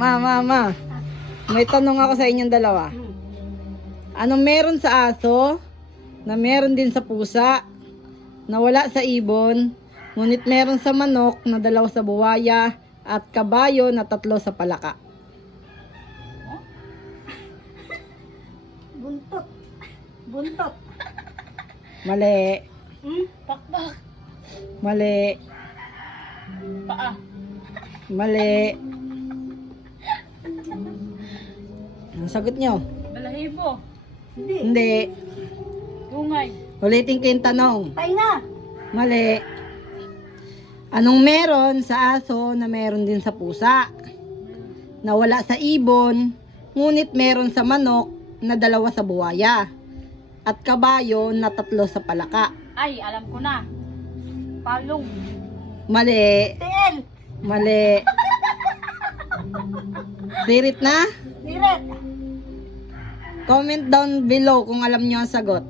Ma. May tanong ako sa inyong dalawa. Anong meron sa aso na meron din sa pusa, na wala sa ibon, ngunit meron sa manok na 2 sa buwaya at kabayo na 3 sa palaka? Buntot. Buntot. Mali. Pakpak. Mali. Paa. Mali. Ang sagot nyo? Balahibo. Hindi. Tungay. Ulitin ko yung tanong. Tainga. Mali. Anong meron sa aso na meron din sa pusa? Na wala sa ibon, ngunit meron sa manok na 2 sa buwaya. At kabayo na 3 sa palaka. Ay, alam ko na. Palong. Mali. TL. Mali. Sirit na? Siret. Comment down below kung alam nyo ang sagot.